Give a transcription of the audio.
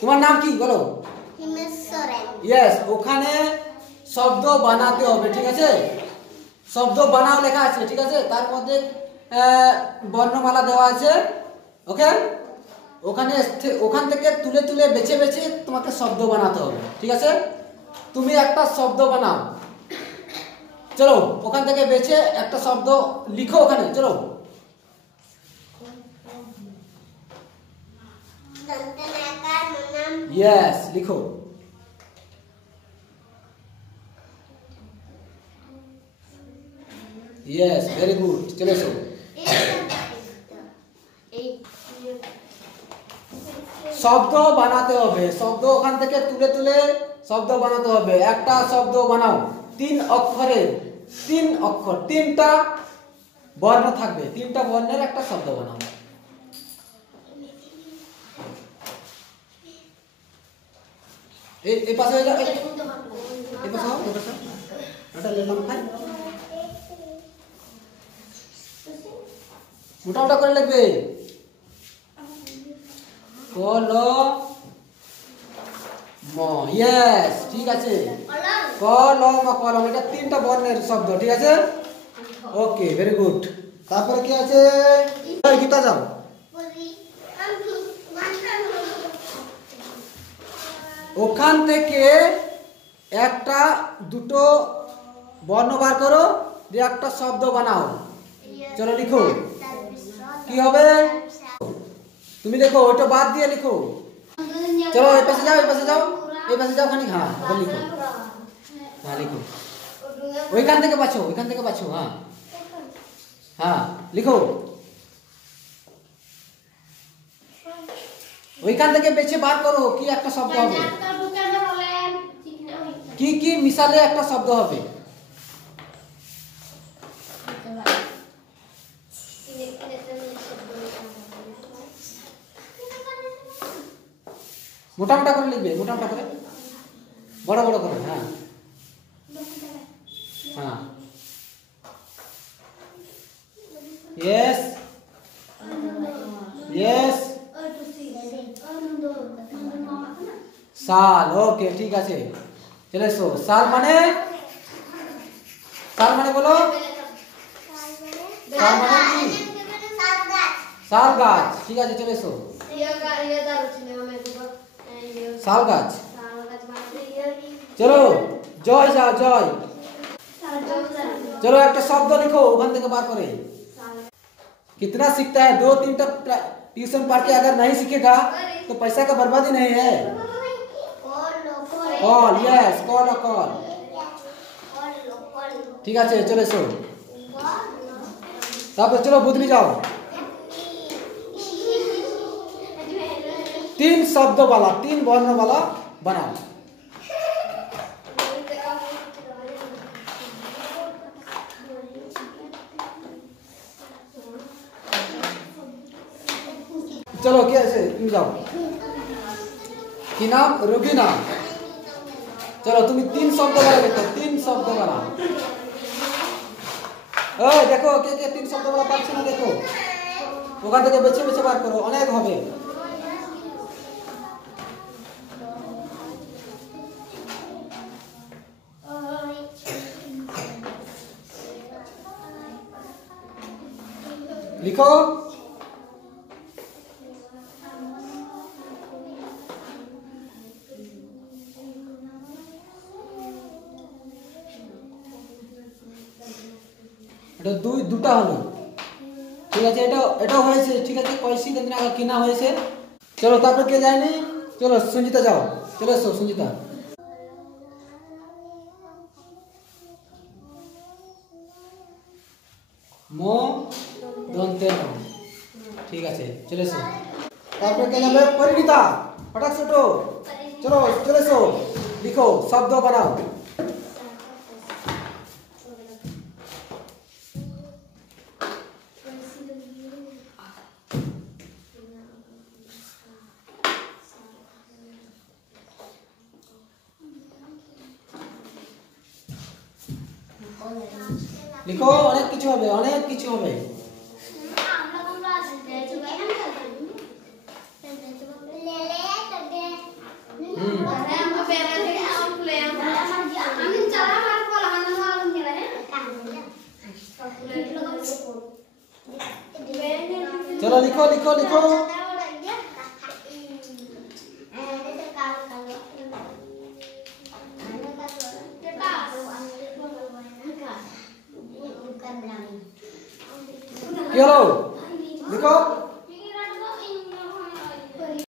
তোমার নাম কি বলো? হিমেশ সোরেন। ইয়েস, ওখানে শব্দ বানাতে হবে, ঠিক আছে? শব্দ বানাও লেখা আছে, ঠিক আছে? তার মধ্যে বর্ণমালা দেওয়া আছে, ওকে? ওখান থেকে তুলে তুলে বেছে বেছে তোমাকে শব্দ বানাতে হবে, ঠিক আছে? তুমি একটা শব্দ বানাও, চলো ওখান থেকে বেছে একটা শব্দ লিখো ওখানে, চলো। यस लिखो। यस वेरी गुड, चलो सो শব্দ বানাতে হবে, শব্দ ওখান থেকে তুলে তুলে শব্দ বানাতে হবে। একটা শব্দ বানাও, 3 অক্ষরের, 3 অক্ষর, 3টা বর্ণ থাকবে, 3টা বর্ণের একটা শব্দ বানাও। এই পাশে হয়ে যাও, এই পাশে হও, এই পাশে এটা লেলাম ভাই, মোটা মোটা করে লিখবে। কলম, यस ঠিক আছে, কলম, কলম, এটা 3টা বর্ণের শব্দ, ঠিক আছে? Okay very good. তারপরে কি আছে? গীতা যাও। ওখান থেকে একটা দুটো বর্ণ বার করো, দিয়ে একটা শব্দ বানাও, চলো লিখো। কি হবে তুমি লিখো, ওইটা বাদ দিয়ে লিখো। চলো এই পাশে যাও, এই পাশে যাও, এই পাশে যাও খানিক, হ্যাঁ ওটা লিখো, হ্যাঁ লিখো, ওইখান থেকে বাছো, ওইখান থেকে বাছো, হ্যাঁ হ্যাঁ লিখো, ওইখান থেকে বেছে বার করো কি একটা শব্দ হবে, কি কি মিশালে একটা শব্দ হবে। মোটা মোটা করে লিখবে, মোটা মোটা করে, বড় বড় করে, হ্যাঁ হ্যাঁ यस यस साल, ओके ठीक আছে। চলে এসো। সাল মানে, সাল মানে বলো, সাল মানে কি? শাল গাছ, ঠিক আছে চলে এসো। শাল গাছ, চলো জয় যাও, জয়। चलो একটা শব্দ লিখো ওখান থেকে বার করে। कितना सीखता है, 2-3 ट्यूशन पढ़ के अगर नहीं सीखेगा तो पैसा का बर्बादी नहीं है। कॉल, यस कॉल, कॉल, ठीक है चलो सो। তারপর চলো বুঝলি যাও, 3 शब्द वाला, 3 वर्ण वाला बनाओ। चलो कैसे तुम जाओ। কি নাম? রবিনা। चलो তুমি 3 শব্দ वाला देखो, 3 শব্দ वाला। ওই দেখো কে কে 3 শব্দ वाला পারছ না দেখো, ওখান থেকে বেছে বেছে বার করো, অনেক হবে। লিখো। এটা দুটা হলো, ঠিক আছে? এটাও হয়েছে, ঠিক আছে? কয়সি দিন আগে কিনা হয়েছে। চলো তারপর কে যায়নি, চলো সঞ্জিতা যাও, চলে এসো সঞ্জিতা। মো দন্তে ন, ঠিক আছে চলে এসো। তারপর কে যাবে? পরিণীতা, ফটাক ছোটো, চলো চলে এসো, লিখো শব্দ বানাও। লিখো, অনেক কিছু হবে, অনেক কিছু হবে। चलो लिखो लिखो लिखो। चलो लिखो।